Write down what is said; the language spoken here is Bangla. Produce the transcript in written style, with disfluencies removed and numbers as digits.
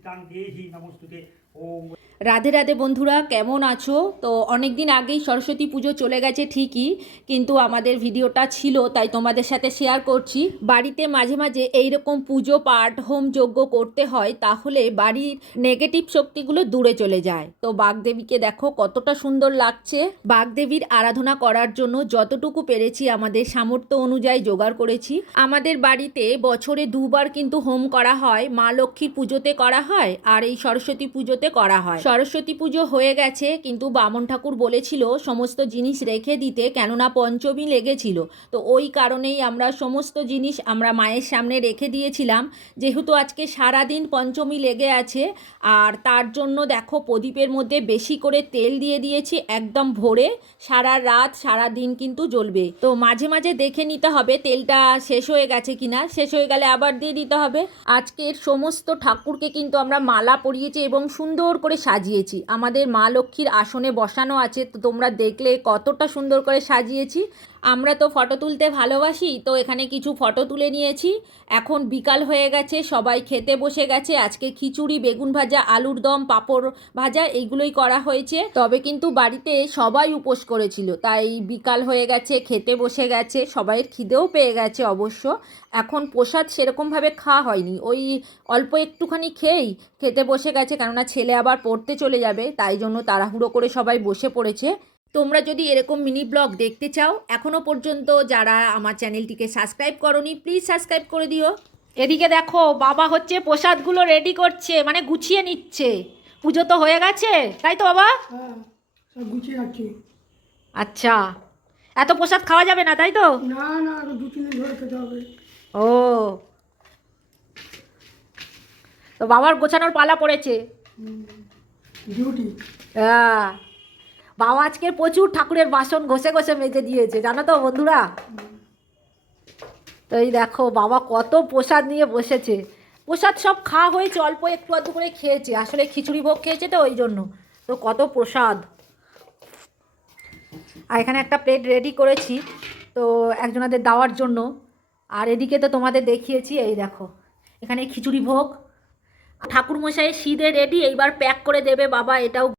সিদ্ধাং দেহি নমস্তুতে। ওম। রাধে রাধে বন্ধুরা, কেমন আছো? তো অনেক দিন আগেই সরস্বতী পুজো চলে গেছে ঠিকই, কিন্তু আমাদের ভিডিওটা ছিল, তাই তোমাদের সাথে শেয়ার করছি। বাড়িতে মাঝে মাঝে এইরকম পুজো পাঠ হোম যজ্ঞ করতে হয়, তাহলে বাড়ির নেগেটিভ শক্তিগুলো দূরে চলে যায়। তো বাগদেবীকে দেখো কতটা সুন্দর লাগছে। বাগদেবীর আরাধনা করার জন্য যতটুকু পেরেছি আমাদের সামর্থ্য অনুযায়ী জোগাড় করেছি। আমাদের বাড়িতে বছরে দুবার কিন্তু হোম করা হয়, মা লক্ষ্মীর পুজোতে করা হয় আর এই সরস্বতী পুজোতে করা হয়। সরস্বতী পুজো হয়ে গেছে, কিন্তু বামন ঠাকুর বলেছিল সমস্ত জিনিস রেখে দিতে, কেননা পঞ্চমী লেগেছিল। তো ওই কারণেই আমরা সমস্ত জিনিস আমরা মায়ের সামনে রেখে দিয়েছিলাম, যেহেতু আজকে সারাদিন পঞ্চমী লেগে আছে। আর তার জন্য দেখো প্রদীপের মধ্যে বেশি করে তেল দিয়ে দিয়েছি, একদম ভরে সারা রাত সারা দিন কিন্তু জ্বলবে। তো মাঝে মাঝে দেখে নিতে হবে তেলটা শেষ হয়ে গেছে কিনা, শেষ হয়ে গেলে আবার দিয়ে দিতে হবে। আজকের সমস্ত ঠাকুরকে কিন্তু আমরা মালা পরিয়েছি এবং সুন্দর করে সাজিয়েছি। আমাদের মা লক্ষ্মীর আসনে বসানো আছে, তো তোমরা দেখলে কতটা সুন্দর করে সাজিয়েছি। আমরা তো ফটো তুলতে ভালোবাসি, তো এখানে কিছু ফটো তুলে নিয়েছি। এখন বিকাল হয়ে গেছে, সবাই খেতে বসে গেছে। আজকে খিচুড়ি, বেগুন ভাজা, আলুর দম, পাঁপড় ভাজা এইগুলোই করা হয়েছে। তবে কিন্তু বাড়িতে সবাই উপোস করেছিল, তাই বিকাল হয়ে গেছে, খেতে বসে গেছে, সবাইয়ের খিদেও পেয়ে গেছে অবশ্য। এখন প্রসাদ সেরকমভাবে খাওয়া হয়নি, ওই অল্প একটুখানি খেয়েই খেতে বসে গেছে, কেননা ছেলে আবার পড়তে চলে যাবে, তাই জন্য তাড়াহুড়ো করে সবাই বসে পড়েছে। তোমরা যদি এরকম মিনি ব্লগ দেখতে চাও, এখনও পর্যন্ত যারা আমার চ্যানেলটিকে সাবস্ক্রাইব করোনি, প্লিজ সাবস্ক্রাইব করে দিও। এদিকে দেখো বাবা হচ্ছে প্রসাদগুলো রেডি করছে, মানে গুছিয়ে নিচ্ছে। পুজো তো হয়ে গেছে, তাই তো বাবা? হ্যাঁ, সব গুছিয়ে রাখছি। আচ্ছা, এত প্রসাদ খাওয়া যাবে না, তাই তো? না না, আরো 2-3 দিন ধরে খেতে হবে। ও, তো বাবার গোছানোর পালা পড়েছে। ডিউটি। হ্যাঁ, বাবা আজকে প্রচুর ঠাকুরের বাসন ঘষে ঘষে মেজে দিয়েছে, জানো তো বন্ধুরা। তো এই দেখো বাবা কত প্রসাদ নিয়ে বসেছে। প্রসাদ সব খাওয়া হয়েছে, অল্প একটু আধটু করে খেয়েছে, আসলে খিচুড়ি ভোগ খেয়েছে তো ওই জন্য। তো কত প্রসাদ। আর এখানে একটা প্লেট রেডি করেছি, তো একজনাদের দেওয়ার জন্য। আর এদিকে তো তোমাদের দেখিয়েছি, এই দেখো এখানে খিচুড়ি ভোগ। ঠাকুরমশাইয়ের সিঁদে রেডি, এইবার প্যাক করে দেবে বাবা, এটাও